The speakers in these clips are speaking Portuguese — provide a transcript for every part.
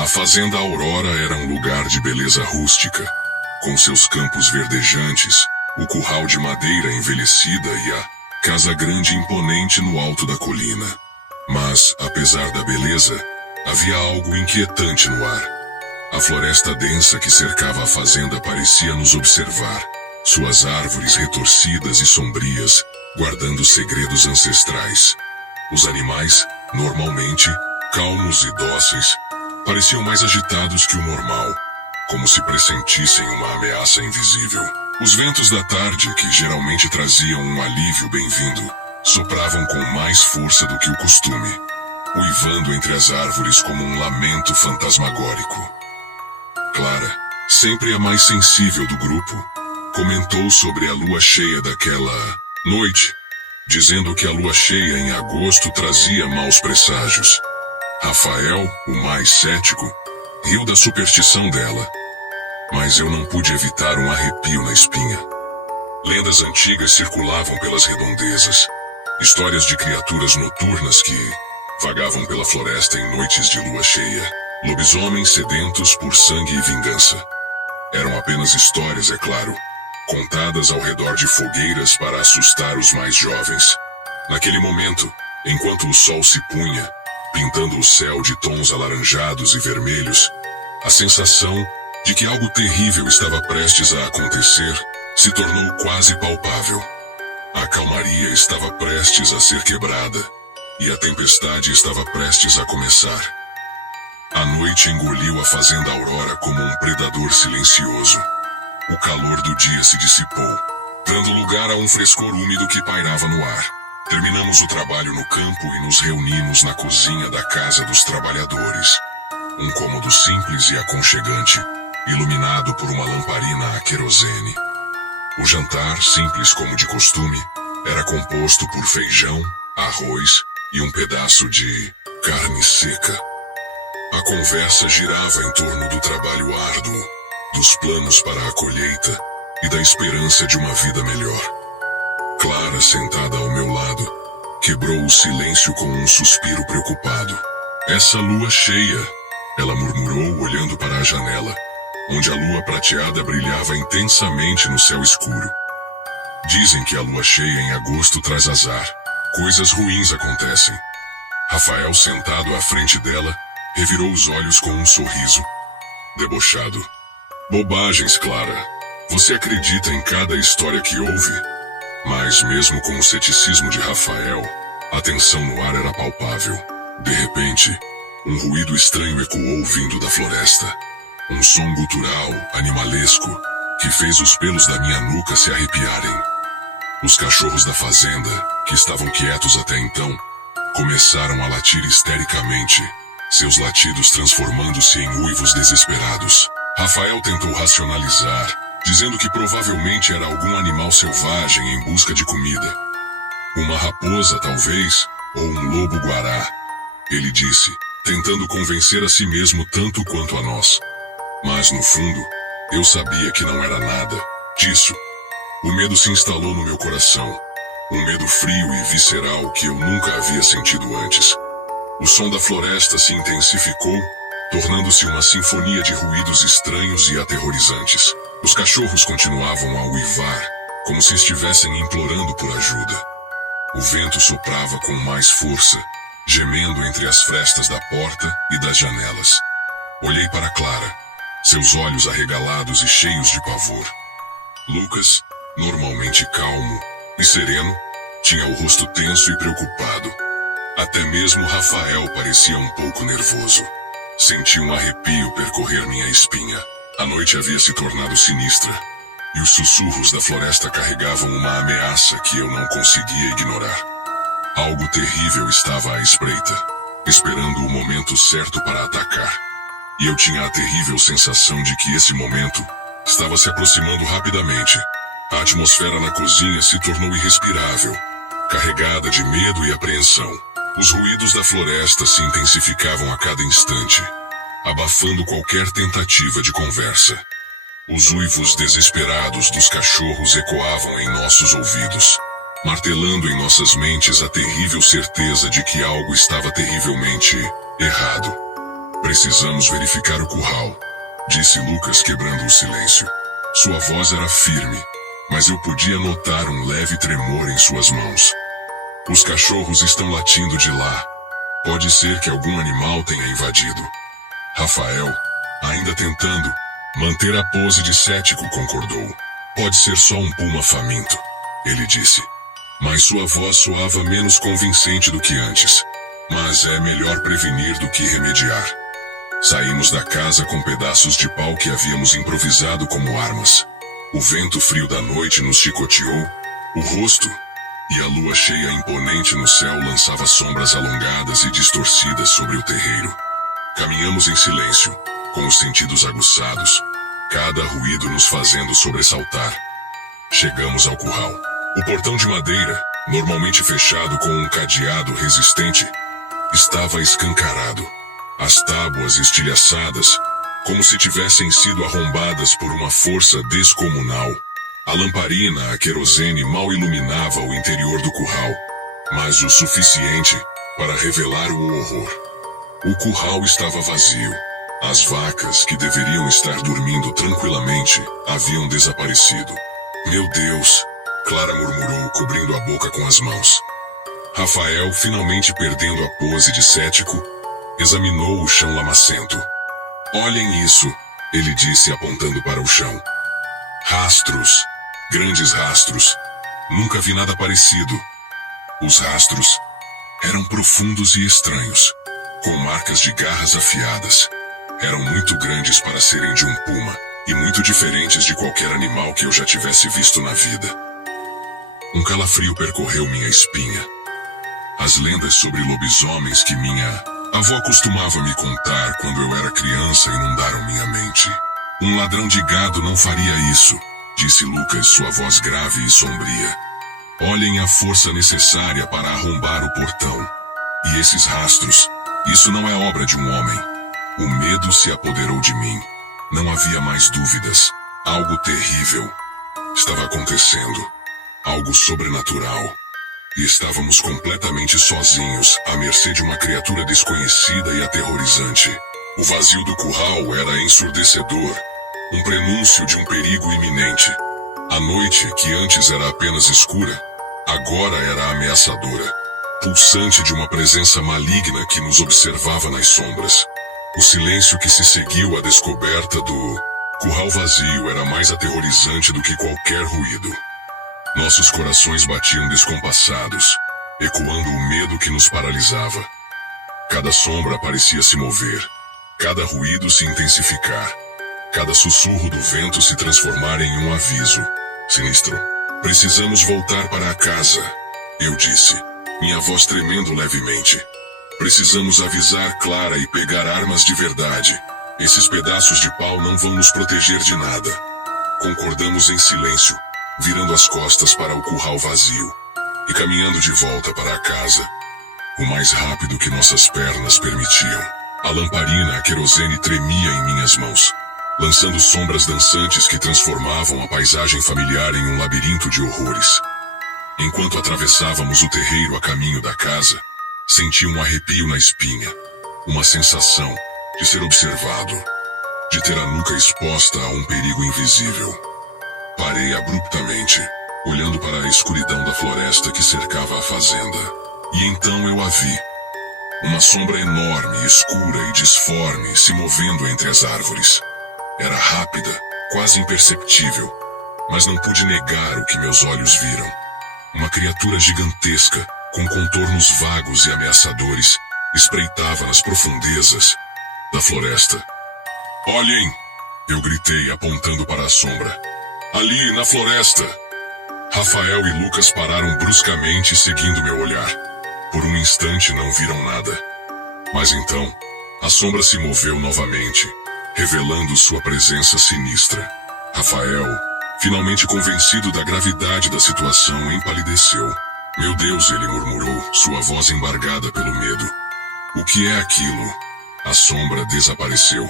A fazenda Aurora era um lugar de beleza rústica, com seus campos verdejantes, o curral de madeira envelhecida e a casa grande imponente no alto da colina. Mas, apesar da beleza, havia algo inquietante no ar. A floresta densa que cercava a fazenda parecia nos observar, suas árvores retorcidas e sombrias, guardando segredos ancestrais. Os animais, normalmente, calmos e dóceis, pareciam mais agitados que o normal, como se pressentissem uma ameaça invisível. Os ventos da tarde, que geralmente traziam um alívio bem-vindo, sopravam com mais força do que o costume, uivando entre as árvores como um lamento fantasmagórico. Clara, sempre a mais sensível do grupo, comentou sobre a lua cheia daquela noite, dizendo que a lua cheia em agosto trazia maus presságios. Rafael, o mais cético, riu da superstição dela, mas eu não pude evitar um arrepio na espinha. Lendas antigas circulavam pelas redondezas, histórias de criaturas noturnas que vagavam pela floresta em noites de lua cheia, lobisomens sedentos por sangue e vingança. Eram apenas histórias, é claro, contadas ao redor de fogueiras para assustar os mais jovens. Naquele momento, enquanto o sol se punha, pintando o céu de tons alaranjados e vermelhos, a sensação de que algo terrível estava prestes a acontecer se tornou quase palpável. A calmaria estava prestes a ser quebrada, e a tempestade estava prestes a começar. A noite engoliu a fazenda Aurora como um predador silencioso. O calor do dia se dissipou, dando lugar a um frescor úmido que pairava no ar. Terminamos o trabalho no campo e nos reunimos na cozinha da Casa dos Trabalhadores. Um cômodo simples e aconchegante, iluminado por uma lamparina a querosene. O jantar, simples como de costume, era composto por feijão, arroz e um pedaço de carne seca. A conversa girava em torno do trabalho árduo, dos planos para a colheita e da esperança de uma vida melhor. Clara, sentada ao meu lado, quebrou o silêncio com um suspiro preocupado. Essa lua cheia, ela murmurou olhando para a janela, onde a lua prateada brilhava intensamente no céu escuro. Dizem que a lua cheia em agosto traz azar. Coisas ruins acontecem. Rafael, sentado à frente dela, revirou os olhos com um sorriso debochado. Bobagens, Clara. Você acredita em cada história que ouve? Mas mesmo com o ceticismo de Rafael, a tensão no ar era palpável. De repente, um ruído estranho ecoou vindo da floresta. Um som gutural, animalesco, que fez os pelos da minha nuca se arrepiarem. Os cachorros da fazenda, que estavam quietos até então, começaram a latir histericamente, seus latidos transformando-se em uivos desesperados. Rafael tentou racionalizar, dizendo que provavelmente era algum animal selvagem em busca de comida. Uma raposa, talvez, ou um lobo-guará, ele disse, tentando convencer a si mesmo tanto quanto a nós. Mas, no fundo, eu sabia que não era nada disso. O medo se instalou no meu coração, um medo frio e visceral que eu nunca havia sentido antes. O som da floresta se intensificou, tornando-se uma sinfonia de ruídos estranhos e aterrorizantes. Os cachorros continuavam a uivar, como se estivessem implorando por ajuda. O vento soprava com mais força, gemendo entre as frestas da porta e das janelas. Olhei para Clara, seus olhos arregalados e cheios de pavor. Lucas, normalmente calmo e sereno, tinha o rosto tenso e preocupado. Até mesmo Rafael parecia um pouco nervoso. Senti um arrepio percorrer minha espinha. A noite havia se tornado sinistra, e os sussurros da floresta carregavam uma ameaça que eu não conseguia ignorar. Algo terrível estava à espreita, esperando o momento certo para atacar. E eu tinha a terrível sensação de que esse momento estava se aproximando rapidamente. A atmosfera na cozinha se tornou irrespirável, carregada de medo e apreensão. Os ruídos da floresta se intensificavam a cada instante, abafando qualquer tentativa de conversa. Os uivos desesperados dos cachorros ecoavam em nossos ouvidos, martelando em nossas mentes a terrível certeza de que algo estava terrivelmente errado. Precisamos verificar o curral, disse Lucas quebrando o silêncio. Sua voz era firme, mas eu podia notar um leve tremor em suas mãos. Os cachorros estão latindo de lá. Pode ser que algum animal tenha invadido. Rafael, ainda tentando manter a pose de cético, concordou. Pode ser só um puma faminto, ele disse. Mas sua voz soava menos convincente do que antes. Mas é melhor prevenir do que remediar. Saímos da casa com pedaços de pau que havíamos improvisado como armas. O vento frio da noite nos chicoteou o rosto, e a lua cheia imponente no céu lançava sombras alongadas e distorcidas sobre o terreiro. Caminhamos em silêncio, com os sentidos aguçados, cada ruído nos fazendo sobressaltar. Chegamos ao curral. O portão de madeira, normalmente fechado com um cadeado resistente, estava escancarado. As tábuas estilhaçadas, como se tivessem sido arrombadas por uma força descomunal. A lamparina a querosene mal iluminava o interior do curral, mas o suficiente para revelar o horror. O curral estava vazio. As vacas, que deveriam estar dormindo tranquilamente, haviam desaparecido. Meu Deus, Clara murmurou, cobrindo a boca com as mãos. Rafael, finalmente perdendo a pose de cético, examinou o chão lamacento. Olhem isso, ele disse apontando para o chão. Rastros, grandes rastros. Nunca vi nada parecido. Os rastros eram profundos e estranhos, com marcas de garras afiadas. Eram muito grandes para serem de um puma, e muito diferentes de qualquer animal que eu já tivesse visto na vida. Um calafrio percorreu minha espinha. As lendas sobre lobisomens que minha avó costumava me contar quando eu era criança inundaram minha mente. Um ladrão de gado não faria isso, disse Lucas, sua voz grave e sombria. Olhem a força necessária para arrombar o portão. E esses rastros, isso não é obra de um homem. O medo se apoderou de mim. Não havia mais dúvidas. Algo terrível estava acontecendo. Algo sobrenatural. E estávamos completamente sozinhos, à mercê de uma criatura desconhecida e aterrorizante. O vazio do curral era ensurdecedor, um prenúncio de um perigo iminente. A noite, que antes era apenas escura, agora era ameaçadora, pulsante de uma presença maligna que nos observava nas sombras. O silêncio que se seguiu à descoberta do curral vazio era mais aterrorizante do que qualquer ruído. Nossos corações batiam descompassados, ecoando o medo que nos paralisava. Cada sombra parecia se mover, cada ruído se intensificar, cada sussurro do vento se transformar em um aviso. Sinistro. Precisamos voltar para a casa, eu disse, minha voz tremendo levemente. Precisamos avisar Clara e pegar armas de verdade. Esses pedaços de pau não vão nos proteger de nada. Concordamos em silêncio, virando as costas para o curral vazio e caminhando de volta para a casa, o mais rápido que nossas pernas permitiam. A lamparina a querosene tremia em minhas mãos, lançando sombras dançantes que transformavam a paisagem familiar em um labirinto de horrores. Enquanto atravessávamos o terreiro a caminho da casa, senti um arrepio na espinha, uma sensação de ser observado, de ter a nuca exposta a um perigo invisível. Parei abruptamente, olhando para a escuridão da floresta que cercava a fazenda. E então eu a vi. Uma sombra enorme, escura e disforme se movendo entre as árvores. Era rápida, quase imperceptível, mas não pude negar o que meus olhos viram. Uma criatura gigantesca, com contornos vagos e ameaçadores, espreitava nas profundezas da floresta. Olhem! Eu gritei, apontando para a sombra. Ali, na floresta! Rafael e Lucas pararam bruscamente, seguindo meu olhar. Por um instante não viram nada. Mas então, a sombra se moveu novamente, revelando sua presença sinistra. Rafael, finalmente convencido da gravidade da situação, empalideceu. Meu Deus, ele murmurou, sua voz embargada pelo medo. O que é aquilo? A sombra desapareceu,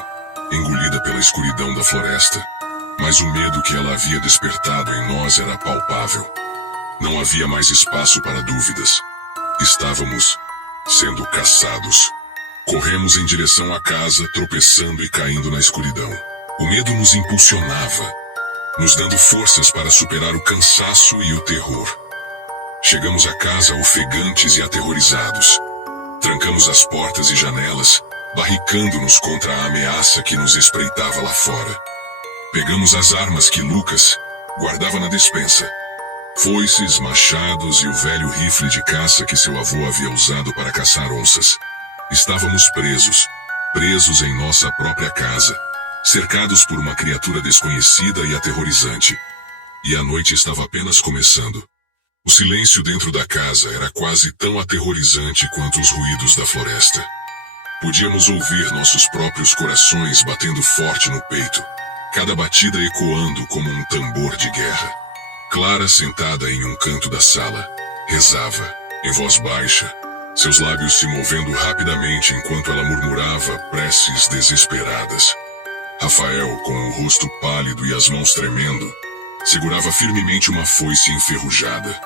engolida pela escuridão da floresta. Mas o medo que ela havia despertado em nós era palpável. Não havia mais espaço para dúvidas. Estávamos sendo caçados. Corremos em direção à casa, tropeçando e caindo na escuridão. O medo nos impulsionava, nos dando forças para superar o cansaço e o terror. Chegamos à casa ofegantes e aterrorizados. Trancamos as portas e janelas, barricando-nos contra a ameaça que nos espreitava lá fora. Pegamos as armas que Lucas guardava na despensa. Foices, machados e o velho rifle de caça que seu avô havia usado para caçar onças. Estávamos presos em nossa própria casa, cercados por uma criatura desconhecida e aterrorizante. E a noite estava apenas começando. O silêncio dentro da casa era quase tão aterrorizante quanto os ruídos da floresta. Podíamos ouvir nossos próprios corações batendo forte no peito, cada batida ecoando como um tambor de guerra. Clara, sentada em um canto da sala, rezava, em voz baixa, seus lábios se movendo rapidamente enquanto ela murmurava preces desesperadas. Rafael, com o rosto pálido e as mãos tremendo, segurava firmemente uma foice enferrujada.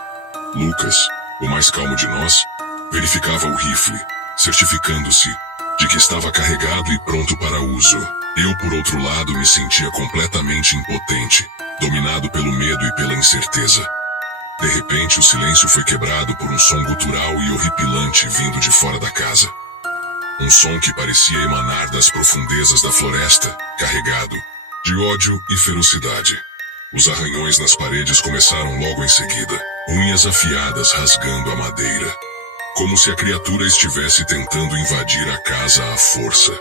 Lucas, o mais calmo de nós, verificava o rifle, certificando-se de que estava carregado e pronto para uso. Eu, por outro lado, me sentia completamente impotente, dominado pelo medo e pela incerteza. De repente, o silêncio foi quebrado por um som gutural e horripilante vindo de fora da casa. Um som que parecia emanar das profundezas da floresta, carregado de ódio e ferocidade. Os arranhões nas paredes começaram logo em seguida, unhas afiadas rasgando a madeira, como se a criatura estivesse tentando invadir a casa à força.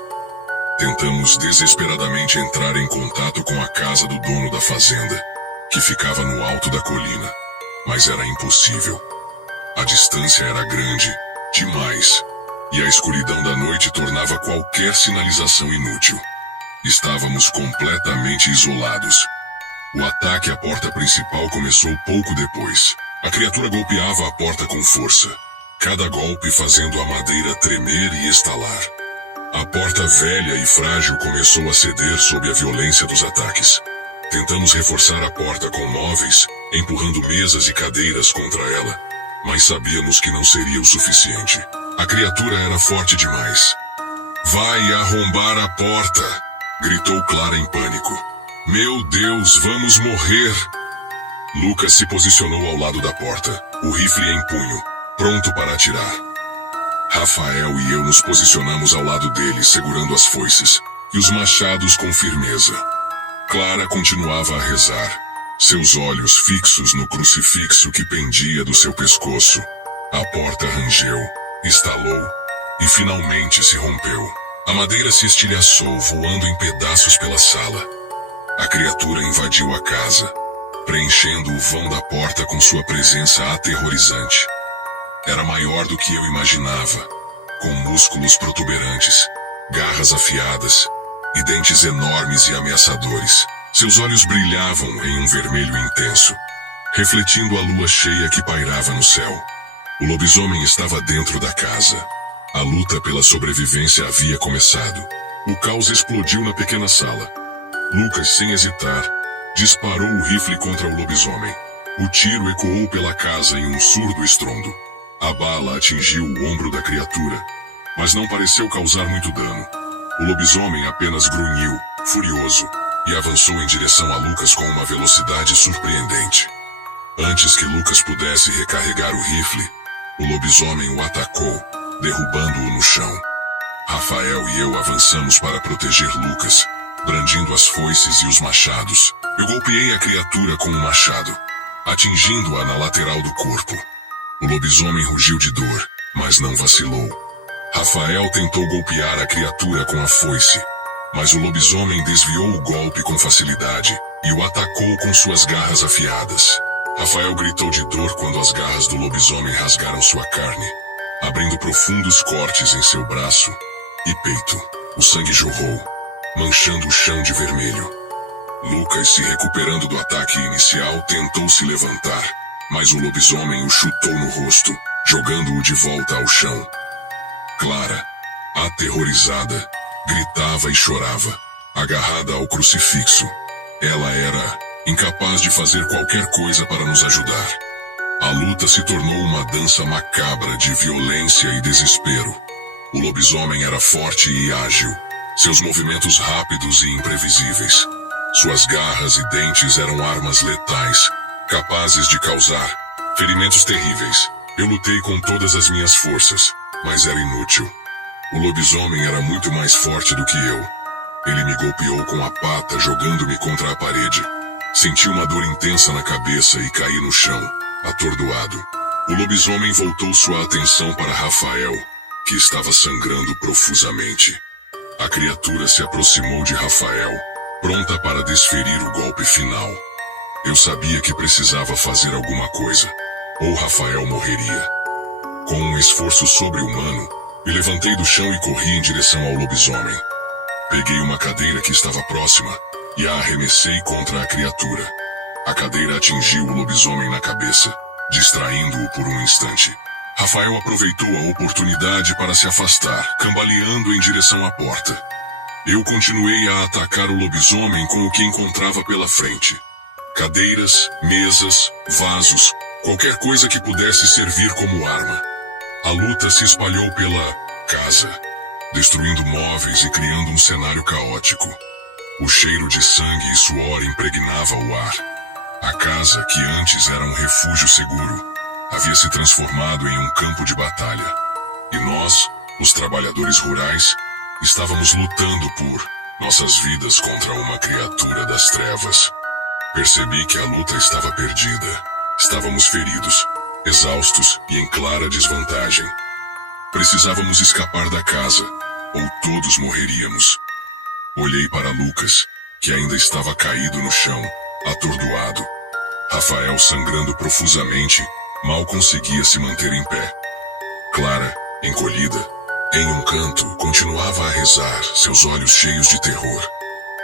Tentamos desesperadamente entrar em contato com a casa do dono da fazenda, que ficava no alto da colina, mas era impossível. A distância era grande, demais, e a escuridão da noite tornava qualquer sinalização inútil. Estávamos completamente isolados. O ataque à porta principal começou pouco depois. A criatura golpeava a porta com força, cada golpe fazendo a madeira tremer e estalar. A porta velha e frágil começou a ceder sob a violência dos ataques. Tentamos reforçar a porta com móveis, empurrando mesas e cadeiras contra ela, mas sabíamos que não seria o suficiente. A criatura era forte demais. "Vai arrombar a porta!" gritou Clara em pânico. "Meu Deus, vamos morrer!" Lucas se posicionou ao lado da porta, o rifle em punho, pronto para atirar. Rafael e eu nos posicionamos ao lado dele, segurando as foices e os machados com firmeza. Clara continuava a rezar, seus olhos fixos no crucifixo que pendia do seu pescoço. A porta rangeu, estalou e finalmente se rompeu. A madeira se estilhaçou, voando em pedaços pela sala. A criatura invadiu a casa, preenchendo o vão da porta com sua presença aterrorizante. Era maior do que eu imaginava, com músculos protuberantes, garras afiadas e dentes enormes e ameaçadores. Seus olhos brilhavam em um vermelho intenso, refletindo a lua cheia que pairava no céu. O lobisomem estava dentro da casa. A luta pela sobrevivência havia começado. O caos explodiu na pequena sala. Lucas, sem hesitar, disparou o rifle contra o lobisomem. O tiro ecoou pela casa em um surdo estrondo. A bala atingiu o ombro da criatura, mas não pareceu causar muito dano. O lobisomem apenas grunhiu, furioso, e avançou em direção a Lucas com uma velocidade surpreendente. Antes que Lucas pudesse recarregar o rifle, o lobisomem o atacou, derrubando-o no chão. Rafael e eu avançamos para proteger Lucas, brandindo as foices e os machados. Eu golpeei a criatura com um machado, atingindo-a na lateral do corpo. O lobisomem rugiu de dor, mas não vacilou. Rafael tentou golpear a criatura com a foice, mas o lobisomem desviou o golpe com facilidade e o atacou com suas garras afiadas. Rafael gritou de dor quando as garras do lobisomem rasgaram sua carne, abrindo profundos cortes em seu braço e peito. O sangue jorrou, manchando o chão de vermelho. Lucas, se recuperando do ataque inicial, tentou se levantar, mas o lobisomem o chutou no rosto, jogando-o de volta ao chão. Clara, aterrorizada, gritava e chorava, agarrada ao crucifixo. Ela era incapaz de fazer qualquer coisa para nos ajudar. A luta se tornou uma dança macabra de violência e desespero. O lobisomem era forte e ágil, seus movimentos rápidos e imprevisíveis. Suas garras e dentes eram armas letais, capazes de causar ferimentos terríveis. Eu lutei com todas as minhas forças, mas era inútil. O lobisomem era muito mais forte do que eu. Ele me golpeou com a pata, jogando-me contra a parede. Senti uma dor intensa na cabeça e caí no chão, atordoado. O lobisomem voltou sua atenção para Rafael, que estava sangrando profusamente. A criatura se aproximou de Rafael, pronta para desferir o golpe final. Eu sabia que precisava fazer alguma coisa, ou Rafael morreria. Com um esforço sobre-humano, me levantei do chão e corri em direção ao lobisomem. Peguei uma cadeira que estava próxima e a arremessei contra a criatura. A cadeira atingiu o lobisomem na cabeça, distraindo-o por um instante. Rafael aproveitou a oportunidade para se afastar, cambaleando em direção à porta. Eu continuei a atacar o lobisomem com o que encontrava pela frente. Cadeiras, mesas, vasos, qualquer coisa que pudesse servir como arma. A luta se espalhou pela casa, destruindo móveis e criando um cenário caótico. O cheiro de sangue e suor impregnava o ar. A casa, que antes era um refúgio seguro, havia se transformado em um campo de batalha. E nós, os trabalhadores rurais, estávamos lutando por nossas vidas contra uma criatura das trevas. Percebi que a luta estava perdida. Estávamos feridos, exaustos e em clara desvantagem. Precisávamos escapar da casa, ou todos morreríamos. Olhei para Lucas, que ainda estava caído no chão, atordoado. Rafael, sangrando profusamente, mal conseguia se manter em pé. Clara, encolhida, em um canto, continuava a rezar, seus olhos cheios de terror.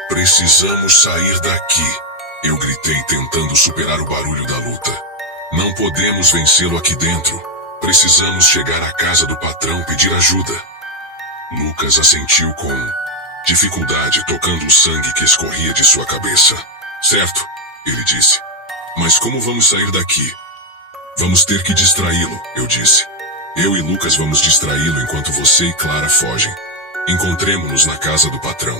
"Precisamos sair daqui", eu gritei, tentando superar o barulho da luta. "Não podemos vencê-lo aqui dentro. Precisamos chegar à casa do patrão, pedir ajuda." Lucas assentiu com dificuldade, tocando o sangue que escorria de sua cabeça. "Certo", ele disse. "Mas como vamos sair daqui?" "Vamos ter que distraí-lo", eu disse. "Eu e Lucas vamos distraí-lo enquanto você e Clara fogem. Encontremo-nos na casa do patrão."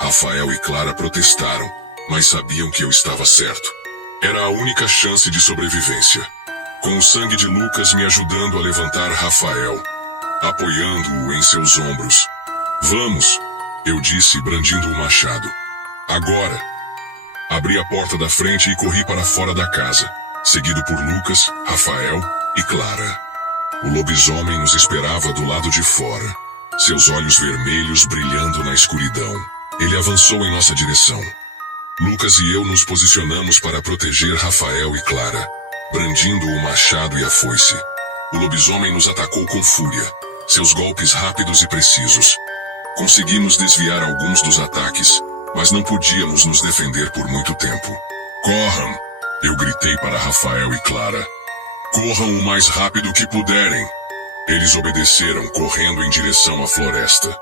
Rafael e Clara protestaram, mas sabiam que eu estava certo. Era a única chance de sobrevivência. Com o sangue de Lucas me ajudando a levantar Rafael, apoiando-o em seus ombros. "Vamos", eu disse, brandindo o machado. "Agora." Abri a porta da frente e corri para fora da casa, seguido por Lucas, Rafael e Clara. O lobisomem nos esperava do lado de fora, seus olhos vermelhos brilhando na escuridão. Ele avançou em nossa direção. Lucas e eu nos posicionamos para proteger Rafael e Clara, brandindo o machado e a foice. O lobisomem nos atacou com fúria, seus golpes rápidos e precisos. Conseguimos desviar alguns dos ataques, mas não podíamos nos defender por muito tempo. "Corram!", eu gritei para Rafael e Clara. "Corram o mais rápido que puderem." Eles obedeceram, correndo em direção à floresta.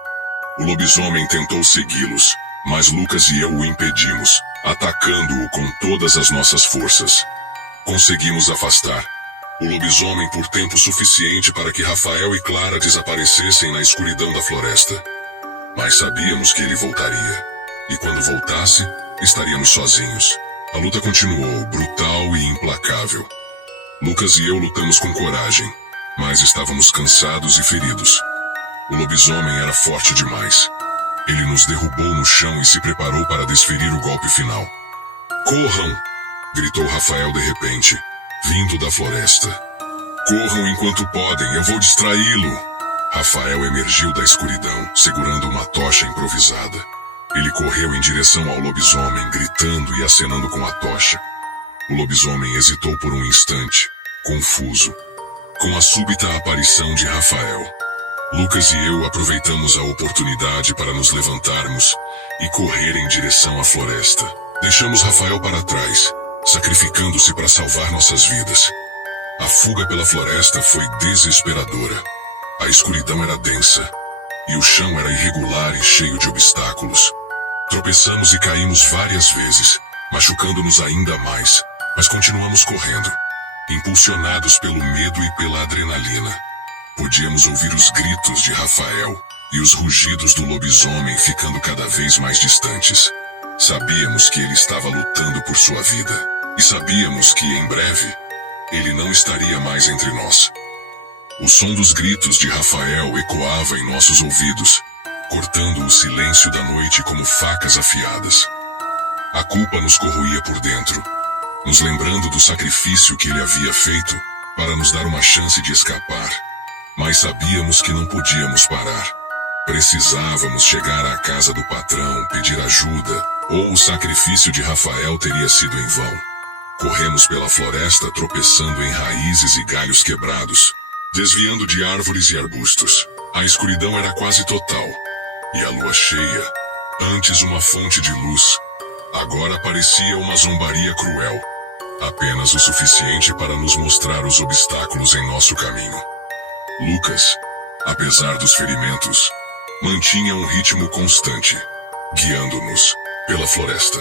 O lobisomem tentou segui-los, mas Lucas e eu o impedimos, atacando-o com todas as nossas forças. Conseguimos afastar o lobisomem por tempo suficiente para que Rafael e Clara desaparecessem na escuridão da floresta. Mas sabíamos que ele voltaria, e quando voltasse, estaríamos sozinhos. A luta continuou, brutal e implacável. Lucas e eu lutamos com coragem, mas estávamos cansados e feridos. O lobisomem era forte demais. Ele nos derrubou no chão e se preparou para desferir o golpe final. "Corram!", gritou Rafael de repente, vindo da floresta. "Corram enquanto podem, eu vou distraí-lo." Rafael emergiu da escuridão, segurando uma tocha improvisada. Ele correu em direção ao lobisomem, gritando e acenando com a tocha. O lobisomem hesitou por um instante, confuso, com a súbita aparição de Rafael. Lucas e eu aproveitamos a oportunidade para nos levantarmos e correr em direção à floresta. Deixamos Rafael para trás, sacrificando-se para salvar nossas vidas. A fuga pela floresta foi desesperadora. A escuridão era densa, e o chão era irregular e cheio de obstáculos. Tropeçamos e caímos várias vezes, machucando-nos ainda mais, mas continuamos correndo, impulsionados pelo medo e pela adrenalina. Podíamos ouvir os gritos de Rafael e os rugidos do lobisomem ficando cada vez mais distantes. Sabíamos que ele estava lutando por sua vida, e sabíamos que, em breve, ele não estaria mais entre nós. O som dos gritos de Rafael ecoava em nossos ouvidos, cortando o silêncio da noite como facas afiadas. A culpa nos corroía por dentro, nos lembrando do sacrifício que ele havia feito para nos dar uma chance de escapar. Mas sabíamos que não podíamos parar. Precisávamos chegar à casa do patrão, pedir ajuda, ou o sacrifício de Rafael teria sido em vão. Corremos pela floresta tropeçando em raízes e galhos quebrados, desviando de árvores e arbustos. A escuridão era quase total, e a lua cheia, antes uma fonte de luz, agora parecia uma zombaria cruel, apenas o suficiente para nos mostrar os obstáculos em nosso caminho. Lucas, apesar dos ferimentos, mantinha um ritmo constante, guiando-nos pela floresta.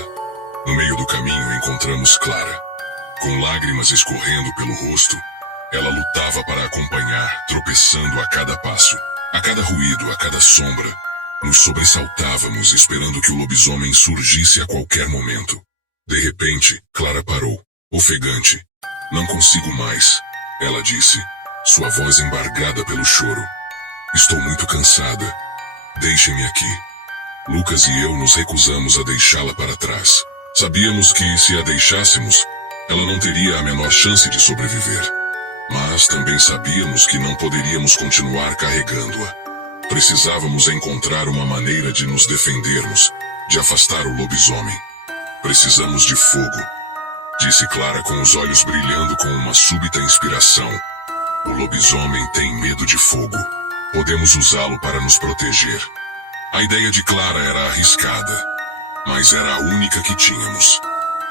No meio do caminho encontramos Clara. Com lágrimas escorrendo pelo rosto, ela lutava para acompanhar, tropeçando a cada passo, a cada ruído, a cada sombra. Nos sobressaltávamos, esperando que o lobisomem surgisse a qualquer momento. De repente, Clara parou, ofegante. "Não consigo mais", ela disse, sua voz embargada pelo choro. "Estou muito cansada. Deixem-me aqui." Lucas e eu nos recusamos a deixá-la para trás. Sabíamos que, se a deixássemos, ela não teria a menor chance de sobreviver. Mas também sabíamos que não poderíamos continuar carregando-a. Precisávamos encontrar uma maneira de nos defendermos, de afastar o lobisomem. "Precisamos de fogo", disse Clara com os olhos brilhando com uma súbita inspiração. "O lobisomem tem medo de fogo. Podemos usá-lo para nos proteger." A ideia de Clara era arriscada, mas era a única que tínhamos.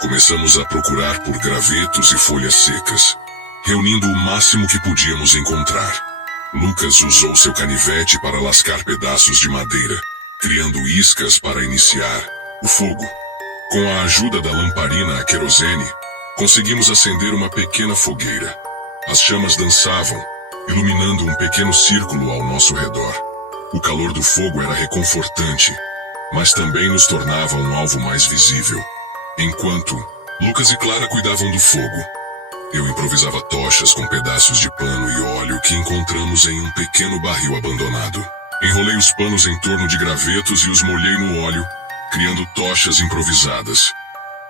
Começamos a procurar por gravetos e folhas secas, reunindo o máximo que podíamos encontrar. Lucas usou seu canivete para lascar pedaços de madeira, criando iscas para iniciar o fogo. Com a ajuda da lamparina a querosene, conseguimos acender uma pequena fogueira. As chamas dançavam, iluminando um pequeno círculo ao nosso redor. O calor do fogo era reconfortante, mas também nos tornava um alvo mais visível. Enquanto Lucas e Clara cuidavam do fogo, eu improvisava tochas com pedaços de pano e óleo que encontramos em um pequeno barril abandonado. Enrolei os panos em torno de gravetos e os molhei no óleo, criando tochas improvisadas.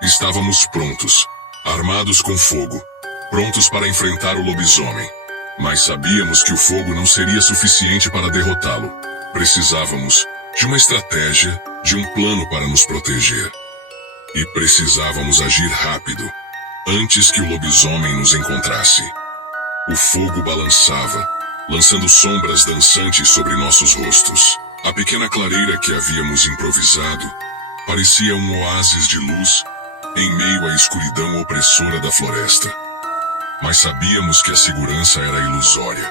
Estávamos prontos, armados com fogo, prontos para enfrentar o lobisomem. Mas sabíamos que o fogo não seria suficiente para derrotá-lo. Precisávamos de uma estratégia, de um plano para nos proteger. E precisávamos agir rápido, antes que o lobisomem nos encontrasse. O fogo balançava, lançando sombras dançantes sobre nossos rostos. A pequena clareira que havíamos improvisado parecia um oásis de luz em meio à escuridão opressora da floresta. Mas sabíamos que a segurança era ilusória.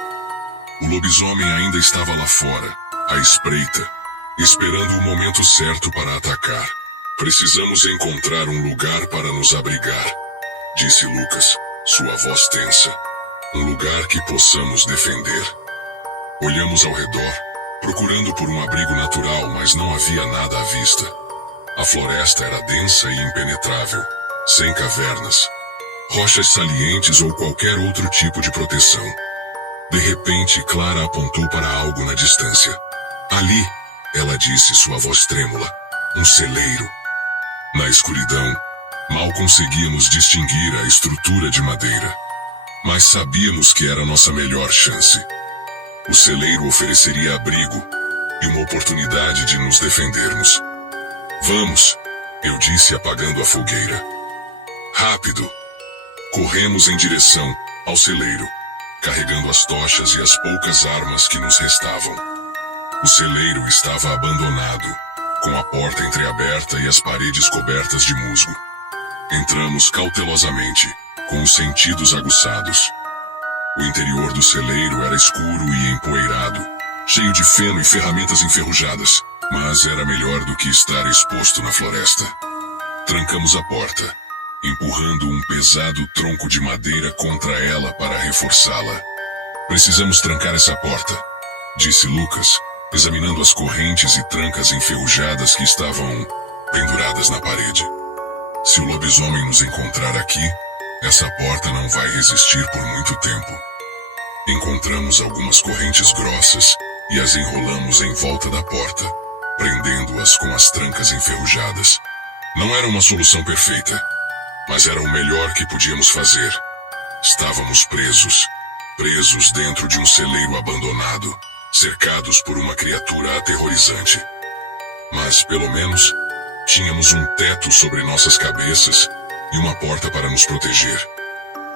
O lobisomem ainda estava lá fora, à espreita, esperando o momento certo para atacar. "Precisamos encontrar um lugar para nos abrigar", disse Lucas, sua voz tensa. "Um lugar que possamos defender." Olhamos ao redor, procurando por um abrigo natural, mas não havia nada à vista. A floresta era densa e impenetrável, sem cavernas, rochas salientes ou qualquer outro tipo de proteção. De repente, Clara apontou para algo na distância. "Ali", ela disse, sua voz trêmula, "um celeiro." Na escuridão, mal conseguíamos distinguir a estrutura de madeira, mas sabíamos que era nossa melhor chance. O celeiro ofereceria abrigo e uma oportunidade de nos defendermos. "Vamos", eu disse apagando a fogueira. "Rápido!" Corremos em direção ao celeiro, carregando as tochas e as poucas armas que nos restavam. O celeiro estava abandonado, com a porta entreaberta e as paredes cobertas de musgo. Entramos cautelosamente, com os sentidos aguçados. O interior do celeiro era escuro e empoeirado, cheio de feno e ferramentas enferrujadas, mas era melhor do que estar exposto na floresta. Trancamos a porta, empurrando um pesado tronco de madeira contra ela para reforçá-la. Precisamos trancar essa porta, disse Lucas, examinando as correntes e trancas enferrujadas que estavam penduradas na parede. Se o lobisomem nos encontrar aqui, essa porta não vai resistir por muito tempo. Encontramos algumas correntes grossas e as enrolamos em volta da porta, prendendo-as com as trancas enferrujadas. Não era uma solução perfeita, mas era o melhor que podíamos fazer. Estávamos presos dentro de um celeiro abandonado, cercados por uma criatura aterrorizante. Mas, pelo menos, tínhamos um teto sobre nossas cabeças e uma porta para nos proteger.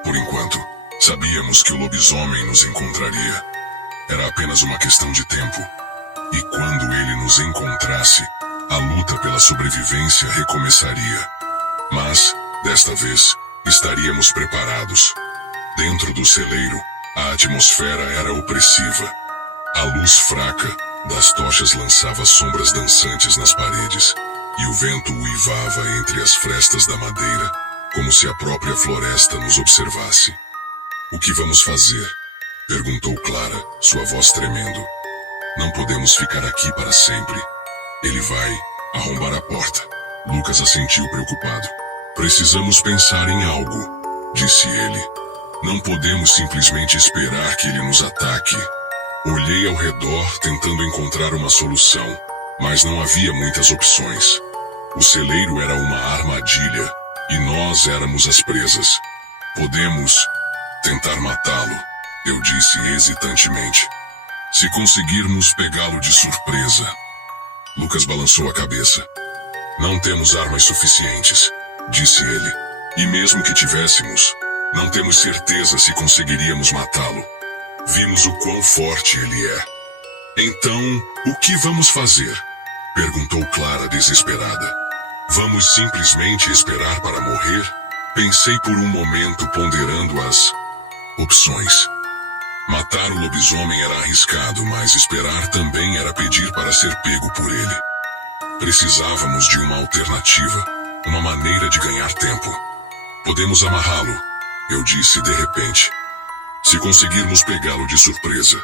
Por enquanto, sabíamos que o lobisomem nos encontraria. Era apenas uma questão de tempo. E quando ele nos encontrasse, a luta pela sobrevivência recomeçaria. Mas, desta vez, estaríamos preparados. Dentro do celeiro, a atmosfera era opressiva. A luz fraca das tochas lançava sombras dançantes nas paredes, e o vento uivava entre as frestas da madeira, como se a própria floresta nos observasse. "O que vamos fazer?" perguntou Clara, sua voz tremendo. "Não podemos ficar aqui para sempre. Ele vai arrombar a porta." Lucas assentiu preocupado. "Precisamos pensar em algo", disse ele. "Não podemos simplesmente esperar que ele nos ataque." Olhei ao redor tentando encontrar uma solução, mas não havia muitas opções. O celeiro era uma armadilha, e nós éramos as presas. "Podemos tentar matá-lo", eu disse hesitantemente. "Se conseguirmos pegá-lo de surpresa." Lucas balançou a cabeça. "Não temos armas suficientes", disse ele. "E mesmo que tivéssemos, não temos certeza se conseguiríamos matá-lo. Vimos o quão forte ele é." "Então, o que vamos fazer?" perguntou Clara desesperada. "Vamos simplesmente esperar para morrer?" Pensei por um momento ponderando as opções. Matar o lobisomem era arriscado, mas esperar também era pedir para ser pego por ele. Precisávamos de uma alternativa, uma maneira de ganhar tempo. "Podemos amarrá-lo", eu disse de repente. "Se conseguirmos pegá-lo de surpresa,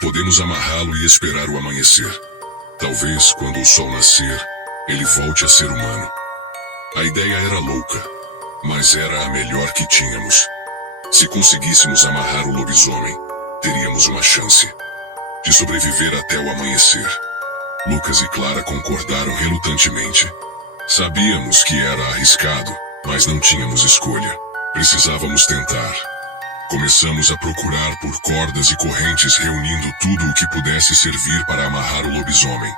podemos amarrá-lo e esperar o amanhecer. Talvez, quando o sol nascer, ele volte a ser humano." A ideia era louca, mas era a melhor que tínhamos. Se conseguíssemos amarrar o lobisomem, teríamos uma chance de sobreviver até o amanhecer. Lucas e Clara concordaram relutantemente. Sabíamos que era arriscado, mas não tínhamos escolha. Precisávamos tentar. Começamos a procurar por cordas e correntes, reunindo tudo o que pudesse servir para amarrar o lobisomem.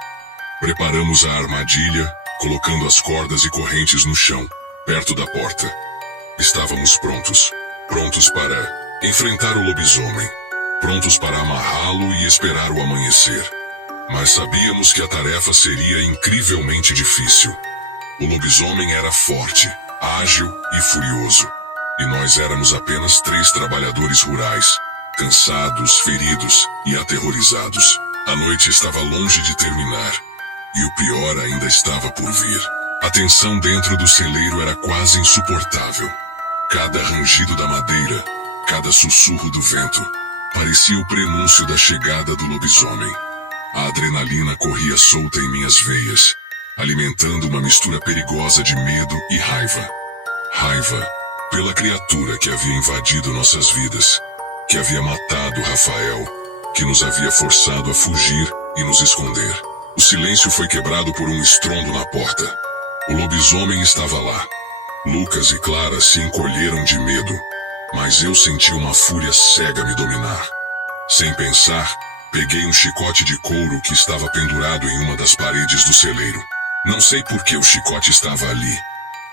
Preparamos a armadilha, colocando as cordas e correntes no chão, perto da porta. Estávamos prontos para enfrentar o lobisomem, prontos para amarrá-lo e esperar o amanhecer. Mas sabíamos que a tarefa seria incrivelmente difícil. O lobisomem era forte, ágil e furioso. E nós éramos apenas 3 trabalhadores rurais, cansados, feridos e aterrorizados. A noite estava longe de terminar, e o pior ainda estava por vir. A tensão dentro do celeiro era quase insuportável. Cada rangido da madeira, cada sussurro do vento, parecia o prenúncio da chegada do lobisomem. A adrenalina corria solta em minhas veias, alimentando uma mistura perigosa de medo e raiva. Raiva pela criatura que havia invadido nossas vidas, que havia matado Rafael, que nos havia forçado a fugir e nos esconder. O silêncio foi quebrado por um estrondo na porta. O lobisomem estava lá. Lucas e Clara se encolheram de medo, mas eu senti uma fúria cega me dominar. Sem pensar, peguei um chicote de couro que estava pendurado em uma das paredes do celeiro. Não sei por que o chicote estava ali,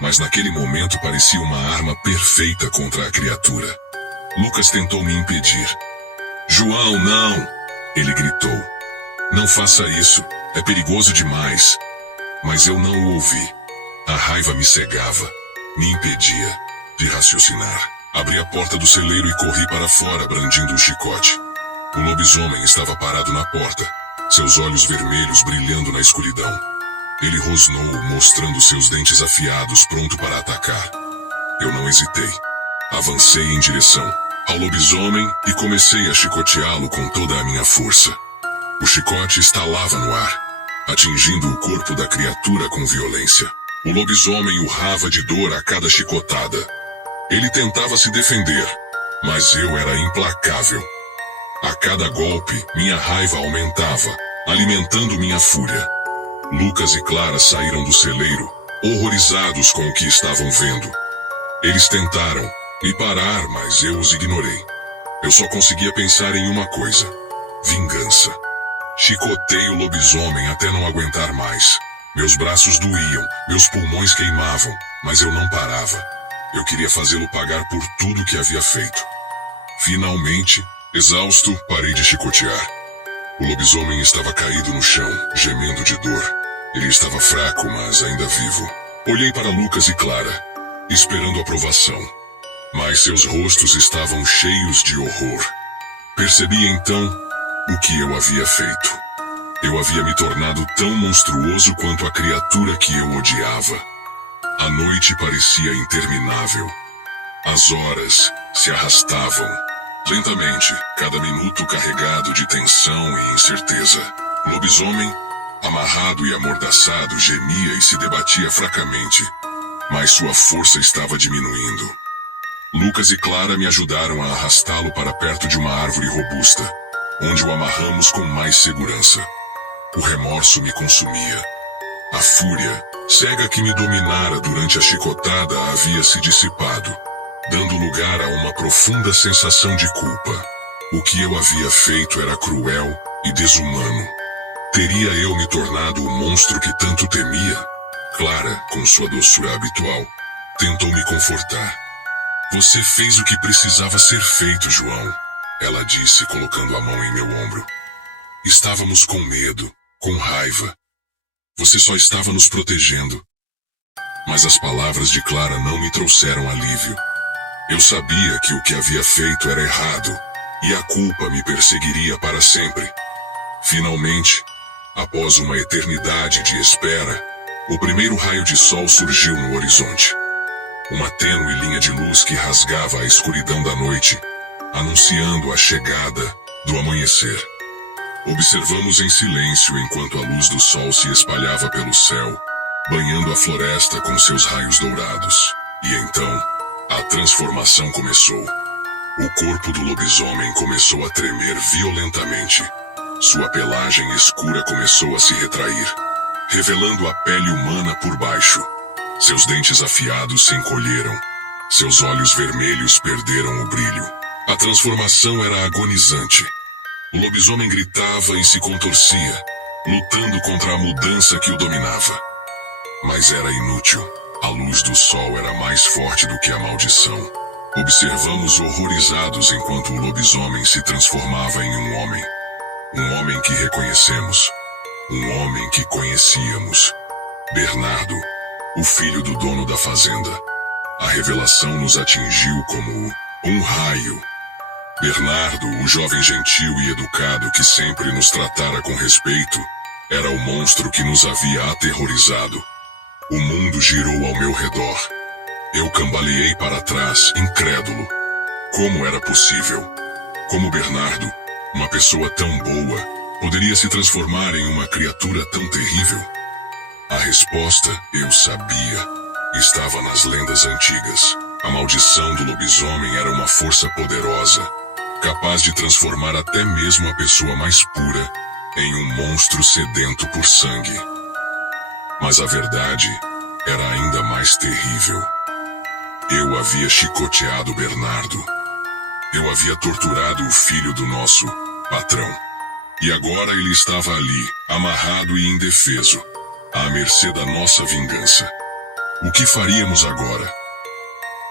mas naquele momento parecia uma arma perfeita contra a criatura. Lucas tentou me impedir. "João, não!" ele gritou. "Não faça isso, é perigoso demais." Mas eu não o ouvi. A raiva me cegava, me impedia de raciocinar. Abri a porta do celeiro e corri para fora, brandindo o chicote. O lobisomem estava parado na porta, seus olhos vermelhos brilhando na escuridão. Ele rosnou, mostrando seus dentes afiados, pronto para atacar. Eu não hesitei. Avancei em direção, ao lobisomem e comecei a chicoteá-lo com toda a minha força. O chicote estalava no ar, atingindo o corpo da criatura com violência. O lobisomem urrava de dor a cada chicotada. Ele tentava se defender, mas eu era implacável. A cada golpe, minha raiva aumentava, alimentando minha fúria. Lucas e Clara saíram do celeiro, horrorizados com o que estavam vendo. Eles tentaram me parar, mas eu os ignorei. Eu só conseguia pensar em uma coisa: vingança. Chicotei o lobisomem até não aguentar mais. Meus braços doíam, meus pulmões queimavam, mas eu não parava. Eu queria fazê-lo pagar por tudo que havia feito. Finalmente, exausto, parei de chicotear. O lobisomem estava caído no chão, gemendo de dor. Ele estava fraco, mas ainda vivo. Olhei para Lucas e Clara, esperando aprovação. Mas seus rostos estavam cheios de horror. Percebi então o que eu havia feito. Eu havia me tornado tão monstruoso quanto a criatura que eu odiava. A noite parecia interminável. As horas se arrastavam. Lentamente, cada minuto carregado de tensão e incerteza. O lobisomem, amarrado e amordaçado, gemia e se debatia fracamente, mas sua força estava diminuindo. Lucas e Clara me ajudaram a arrastá-lo para perto de uma árvore robusta, onde o amarramos com mais segurança. O remorso me consumia. A fúria, cega que me dominara durante a chicotada, havia se dissipado, dando lugar a uma profunda sensação de culpa. O que eu havia feito era cruel e desumano. Teria eu me tornado o monstro que tanto temia? Clara, com sua doçura habitual, tentou me confortar. Você fez o que precisava ser feito, João, ela disse, colocando a mão em meu ombro. Estávamos com medo, com raiva. Você só estava nos protegendo. Mas as palavras de Clara não me trouxeram alívio. Eu sabia que o que havia feito era errado, e a culpa me perseguiria para sempre. Finalmente, após uma eternidade de espera, o primeiro raio de sol surgiu no horizonte. Uma tênue linha de luz que rasgava a escuridão da noite, anunciando a chegada do amanhecer. Observamos em silêncio enquanto a luz do sol se espalhava pelo céu, banhando a floresta com seus raios dourados. E então, a transformação começou. O corpo do lobisomem começou a tremer violentamente. Sua pelagem escura começou a se retrair, revelando a pele humana por baixo. Seus dentes afiados se encolheram. Seus olhos vermelhos perderam o brilho. A transformação era agonizante. O lobisomem gritava e se contorcia, lutando contra a mudança que o dominava. Mas era inútil. A luz do sol era mais forte do que a maldição. Observamos horrorizados enquanto o lobisomem se transformava em um homem. Um homem que reconhecemos. Um homem que conhecíamos. Bernardo, o filho do dono da fazenda. A revelação nos atingiu como um raio. Bernardo, o jovem gentil e educado que sempre nos tratara com respeito, era o monstro que nos havia aterrorizado. O mundo girou ao meu redor. Eu cambaleei para trás, incrédulo. Como era possível? Como Bernardo, uma pessoa tão boa, poderia se transformar em uma criatura tão terrível? A resposta, eu sabia, estava nas lendas antigas. A maldição do lobisomem era uma força poderosa, capaz de transformar até mesmo a pessoa mais pura em um monstro sedento por sangue. Mas a verdade era ainda mais terrível. Eu havia chicoteado Bernardo. Eu havia torturado o filho do nosso patrão. E agora ele estava ali, amarrado e indefeso, à mercê da nossa vingança. O que faríamos agora?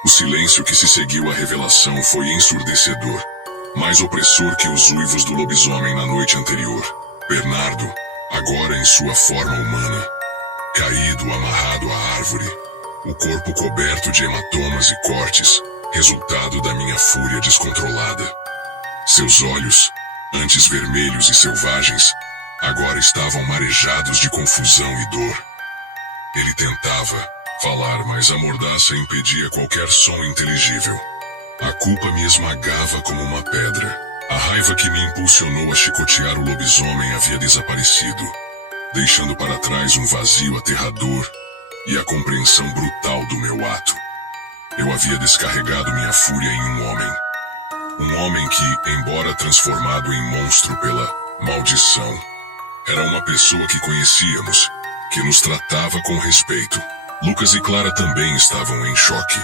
O silêncio que se seguiu à revelação foi ensurdecedor, mais opressor que os uivos do lobisomem na noite anterior. Bernardo, agora em sua forma humana, caído amarrado à árvore, o corpo coberto de hematomas e cortes, resultado da minha fúria descontrolada. Seus olhos, antes vermelhos e selvagens, agora estavam marejados de confusão e dor. Ele tentava falar, mas a mordaça impedia qualquer som inteligível. A culpa me esmagava como uma pedra. A raiva que me impulsionou a chicotear o lobisomem havia desaparecido, deixando para trás um vazio aterrador e a compreensão brutal do meu ato. Eu havia descarregado minha fúria em um homem. Um homem que, embora transformado em monstro pela maldição, era uma pessoa que conhecíamos, que nos tratava com respeito. Lucas e Clara também estavam em choque.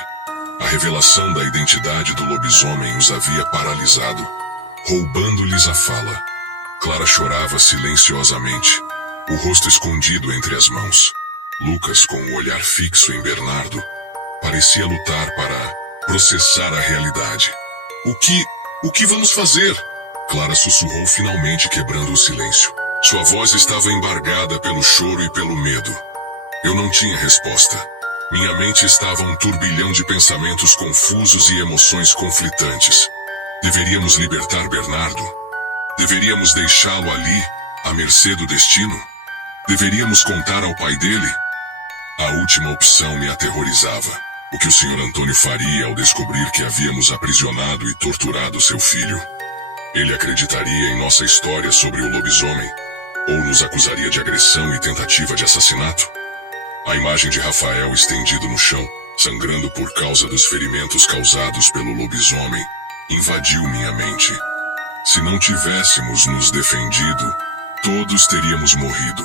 A revelação da identidade do lobisomem os havia paralisado, roubando-lhes a fala. Clara chorava silenciosamente, o rosto escondido entre as mãos. Lucas, com o olhar fixo em Bernardo, parecia lutar para processar a realidade. O que vamos fazer? Clara sussurrou, finalmente quebrando o silêncio. Sua voz estava embargada pelo choro e pelo medo. Eu não tinha resposta. Minha mente estava um turbilhão de pensamentos confusos e emoções conflitantes. Deveríamos libertar Bernardo? Deveríamos deixá-lo ali, à mercê do destino? Deveríamos contar ao pai dele? A última opção me aterrorizava. O que o Sr. Antônio faria ao descobrir que havíamos aprisionado e torturado seu filho? Ele acreditaria em nossa história sobre o lobisomem? Ou nos acusaria de agressão e tentativa de assassinato? A imagem de Rafael estendido no chão, sangrando por causa dos ferimentos causados pelo lobisomem, invadiu minha mente. Se não tivéssemos nos defendido, todos teríamos morrido.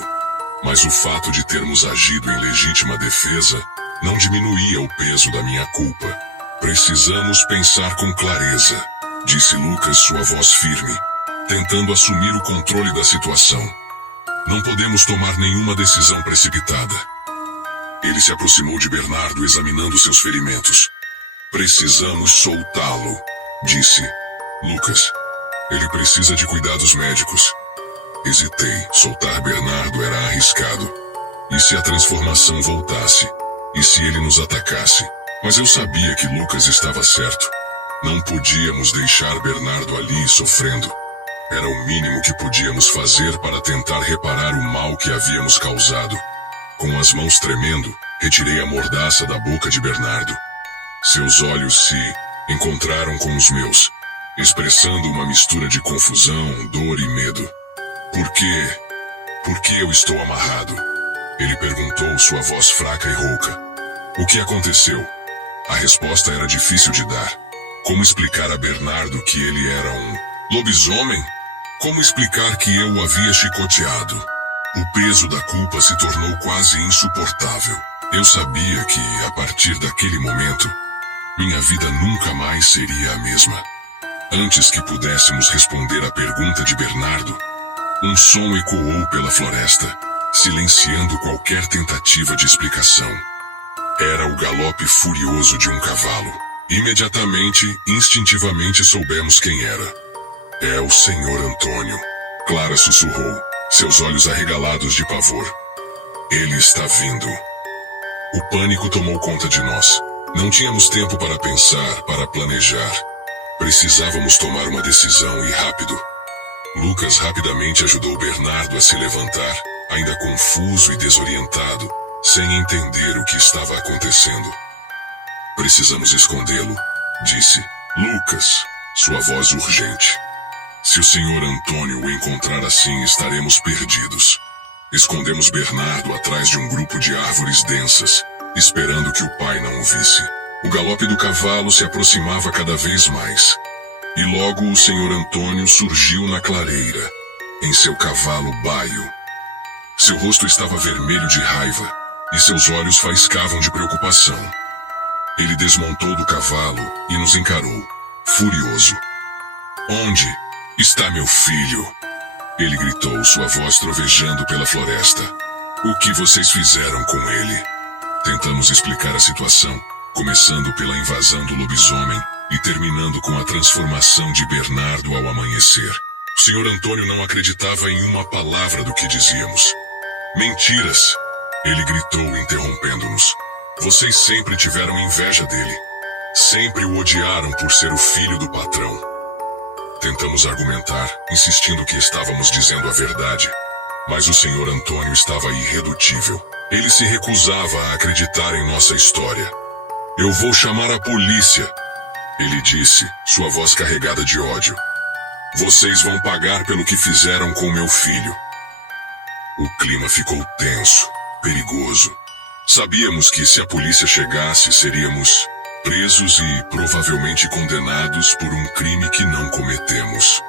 Mas o fato de termos agido em legítima defesa não diminuía o peso da minha culpa. Precisamos pensar com clareza, disse Lucas, sua voz firme, tentando assumir o controle da situação. Não podemos tomar nenhuma decisão precipitada. Ele se aproximou de Bernardo, examinando seus ferimentos. Precisamos soltá-lo, disse. Lucas, ele precisa de cuidados médicos. Hesitei. Soltar Bernardo era arriscado. E se a transformação voltasse? E se ele nos atacasse? Mas eu sabia que Lucas estava certo. Não podíamos deixar Bernardo ali sofrendo. Era o mínimo que podíamos fazer para tentar reparar o mal que havíamos causado. Com as mãos tremendo, retirei a mordaça da boca de Bernardo. Seus olhos se encontraram com os meus, expressando uma mistura de confusão, dor e medo. Por quê? Por que eu estou amarrado? Ele perguntou, sua voz fraca e rouca. O que aconteceu? A resposta era difícil de dar. Como explicar a Bernardo que ele era um lobisomem? Como explicar que eu o havia chicoteado? O peso da culpa se tornou quase insuportável. Eu sabia que, a partir daquele momento, minha vida nunca mais seria a mesma. Antes que pudéssemos responder à pergunta de Bernardo, um som ecoou pela floresta, silenciando qualquer tentativa de explicação. Era o galope furioso de um cavalo. Imediatamente, instintivamente soubemos quem era. É o Sr. Antônio. Clara sussurrou, seus olhos arregalados de pavor. Ele está vindo. O pânico tomou conta de nós. Não tínhamos tempo para pensar, para planejar. Precisávamos tomar uma decisão e rápido. Lucas rapidamente ajudou Bernardo a se levantar, ainda confuso e desorientado, sem entender o que estava acontecendo. Precisamos escondê-lo, disse. Lucas, sua voz urgente. Se o Sr. Antônio o encontrar assim, estaremos perdidos. Escondemos Bernardo atrás de um grupo de árvores densas, esperando que o pai não o visse. O galope do cavalo se aproximava cada vez mais. E logo o Sr. Antônio surgiu na clareira, em seu cavalo baio. Seu rosto estava vermelho de raiva, e seus olhos faiscavam de preocupação. Ele desmontou do cavalo e nos encarou, furioso. Onde está meu filho? Ele gritou, sua voz trovejando pela floresta. O que vocês fizeram com ele? Tentamos explicar a situação, começando pela invasão do lobisomem e terminando com a transformação de Bernardo ao amanhecer. O Sr. Antônio não acreditava em uma palavra do que dizíamos. Mentiras! Ele gritou, interrompendo-nos. Vocês sempre tiveram inveja dele. Sempre o odiaram por ser o filho do patrão. Tentamos argumentar, insistindo que estávamos dizendo a verdade. Mas o Sr. Antônio estava irredutível. Ele se recusava a acreditar em nossa história. Eu vou chamar a polícia. Ele disse, sua voz carregada de ódio. Vocês vão pagar pelo que fizeram com meu filho. O clima ficou tenso, perigoso. Sabíamos que se a polícia chegasse, seríamos presos e provavelmente condenados por um crime que não cometemos.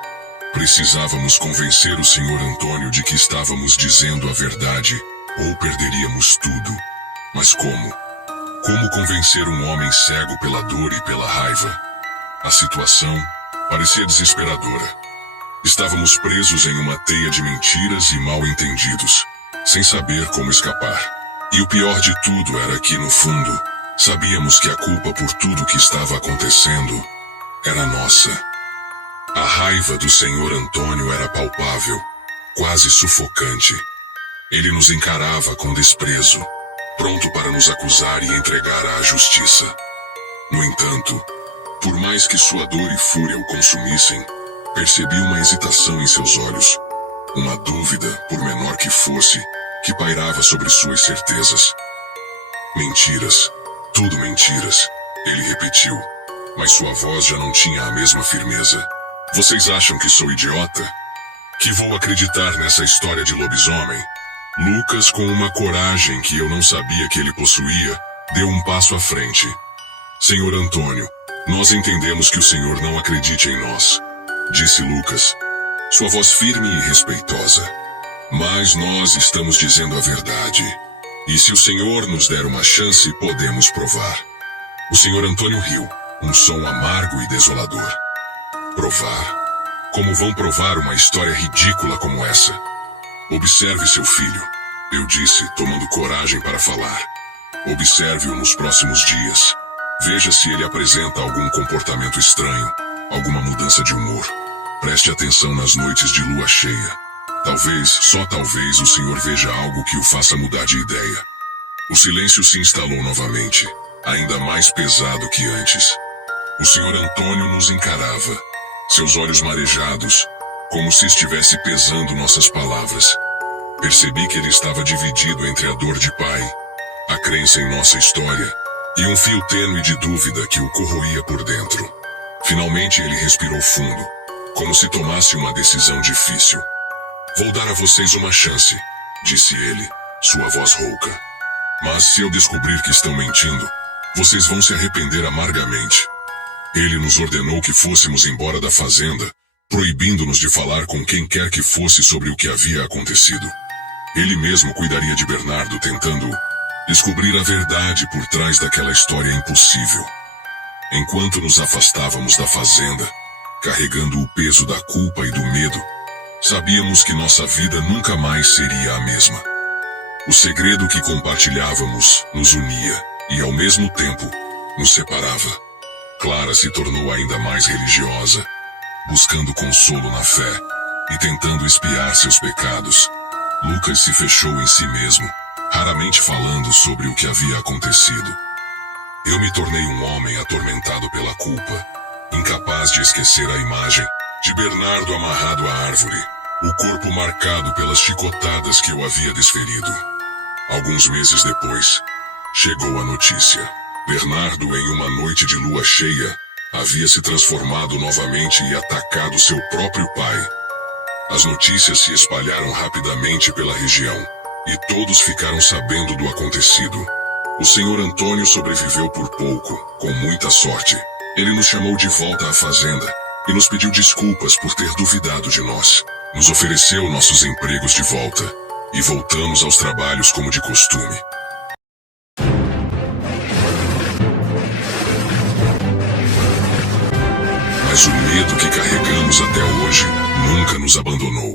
Precisávamos convencer o Sr. Antônio de que estávamos dizendo a verdade, ou perderíamos tudo. Mas como? Como convencer um homem cego pela dor e pela raiva? A situação parecia desesperadora. Estávamos presos em uma teia de mentiras e mal-entendidos, sem saber como escapar. E o pior de tudo era que, no fundo, sabíamos que a culpa por tudo que estava acontecendo era nossa. A raiva do Sr. Antônio era palpável, quase sufocante. Ele nos encarava com desprezo, pronto para nos acusar e entregar à justiça. No entanto, por mais que sua dor e fúria o consumissem, percebi uma hesitação em seus olhos, uma dúvida, por menor que fosse, que pairava sobre suas certezas. Mentiras, tudo mentiras, ele repetiu, mas sua voz já não tinha a mesma firmeza. Vocês acham que sou idiota? Que vou acreditar nessa história de lobisomem? Lucas, com uma coragem que eu não sabia que ele possuía, deu um passo à frente. Senhor Antônio, nós entendemos que o senhor não acredite em nós, disse Lucas, sua voz firme e respeitosa. Mas nós estamos dizendo a verdade. E se o senhor nos der uma chance, podemos provar. O senhor Antônio riu, um som amargo e desolador. Provar? Como vão provar uma história ridícula como essa? Observe seu filho, eu disse, tomando coragem para falar. Observe-o nos próximos dias. Veja se ele apresenta algum comportamento estranho, alguma mudança de humor. Preste atenção nas noites de lua cheia. Talvez, só talvez, o senhor veja algo que o faça mudar de ideia. O silêncio se instalou novamente, ainda mais pesado que antes. O senhor Antônio nos encarava, seus olhos marejados, como se estivesse pesando nossas palavras. Percebi que ele estava dividido entre a dor de pai, a crença em nossa história, e um fio tênue de dúvida que o corroía por dentro. Finalmente ele respirou fundo, como se tomasse uma decisão difícil. Vou dar a vocês uma chance, disse ele, sua voz rouca. Mas se eu descobrir que estão mentindo, vocês vão se arrepender amargamente. Ele nos ordenou que fôssemos embora da fazenda, proibindo-nos de falar com quem quer que fosse sobre o que havia acontecido. Ele mesmo cuidaria de Bernardo, tentando descobrir a verdade por trás daquela história impossível. Enquanto nos afastávamos da fazenda, carregando o peso da culpa e do medo, sabíamos que nossa vida nunca mais seria a mesma. O segredo que compartilhávamos nos unia e, ao mesmo tempo, nos separava. Clara se tornou ainda mais religiosa, buscando consolo na fé e tentando expiar seus pecados. Lucas se fechou em si mesmo, raramente falando sobre o que havia acontecido. Eu me tornei um homem atormentado pela culpa, incapaz de esquecer a imagem de Bernardo amarrado à árvore, o corpo marcado pelas chicotadas que eu havia desferido. Alguns meses depois, chegou a notícia. Bernardo, em uma noite de lua cheia, havia se transformado novamente e atacado seu próprio pai. As notícias se espalharam rapidamente pela região, e todos ficaram sabendo do acontecido. O senhor Antônio sobreviveu por pouco, com muita sorte. Ele nos chamou de volta à fazenda, e nos pediu desculpas por ter duvidado de nós. Nos ofereceu nossos empregos de volta, e voltamos aos trabalhos como de costume. Mas o medo que carregamos até hoje nunca nos abandonou.